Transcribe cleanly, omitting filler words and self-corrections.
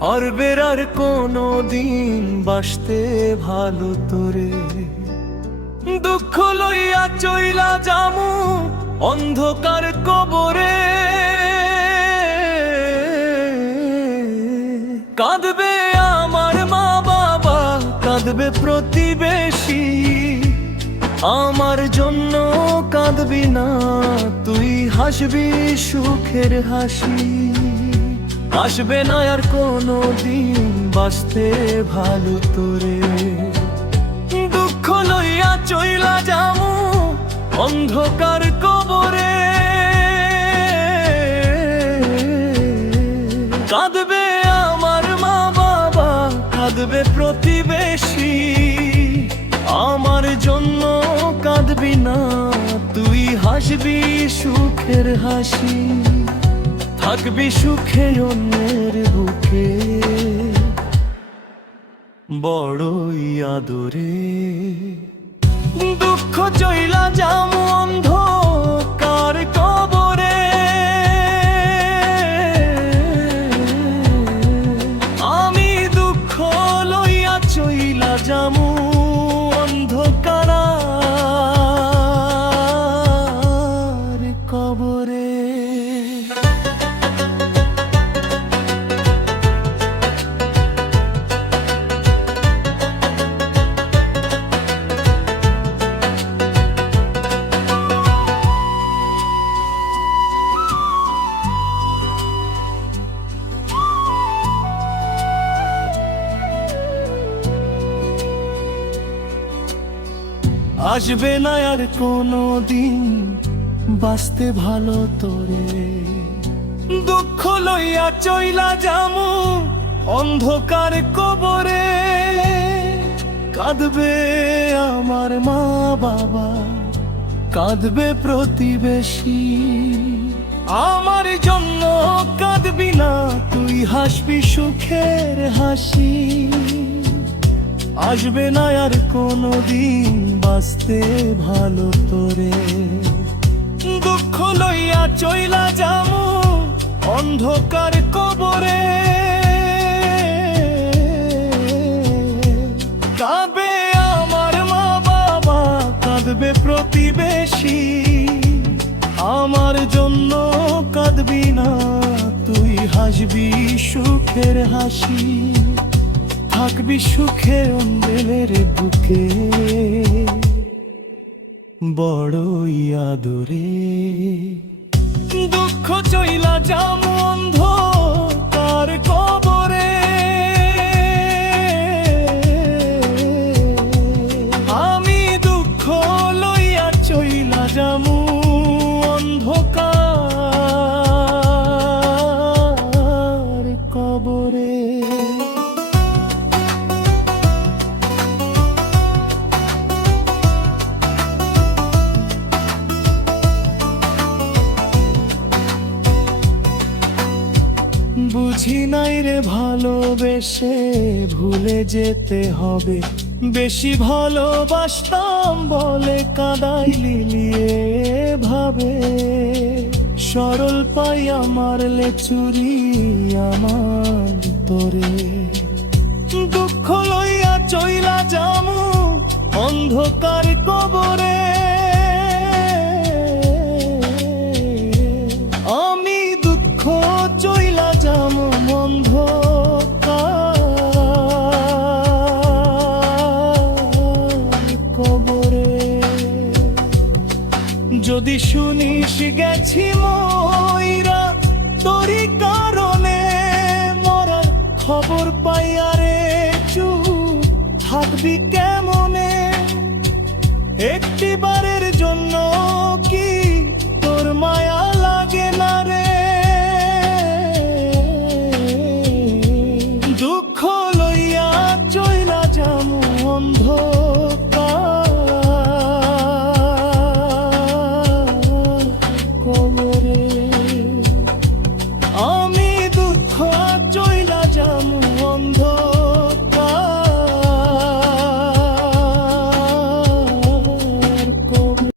অর্বের আর কোনো দিন বাসতে ভালো তোরে, দুঃখ লইয়া চইলা যামু অন্ধকার কবরে। কাঁদবে আমার মা বাবা, কাঁদবে প্রতিবেশী, আমার জন্য কাঁদবি না তুই, হাসবি সুখের হাসি। আসবে না আর কোনো দিন বাসতে ভালো তোরে, দুঃখ লইয়া চইলা যামু অন্ধকার কবরে। কাঁদবে আমার মা বাবা, কাঁদবে প্রতিবেশী, আমার জন্য কাঁদবি না তুই, হাসবি সুখের হাসি। থাকবি সুখে অন্যের বুকে বড়ই আদরে, দুঃখ চইলা যামু অন্ধকার কবরে। আমি দুঃখ লইয়া চইলা যামু অন্ধকার কবরে। আসবে না আর কোনো দিন বাসতে ভালো তোরে, দুঃখ লইয়া চইলা যামু অন্ধকার কবরে। কাঁদবে আমার মা বাবা, কাঁদবে প্রতিবেশী, আমার জন্য কাঁদবি না তুই, হাসবি সুখের হাসি। আসবে না আর কোনো দিন বাসতে ভালো তোরে, দুঃখ লইয়া চইলা যামু অন্ধকার কবরে। কাঁদবে আমার মা বাবা, কাঁদবে প্রতিবেশী, আমার জন্য কাঁদবি না তুই, হাসবি সুখের হাসি। থাকবি সুখে অন্যের বুকে বড়ই আদরে, দুঃখ চইলা যামু অন্ধকার কবরে। আমি দুঃখ লইয়া চইলা যামু অন্ধকার কবরে। বুঝি নাই রে ভালোবেসে ভুলে যেতে হবে, বেশি ভালোবাসতাম বলে কাঁদাইলি ভাবে। সরল পাই আমার লেচুরি আমার তোরে, দুঃখ লইয়া চইলা যামু অন্ধকার কবরে। আমি দুঃখ চইলা যামু অন্ধকার কবরে। যদি শুনিস গেছি মইরা তোরই কারণে, মরার খবর পাইয়া রে চুপ থাকবি কেমনে? একটিবারের জন্য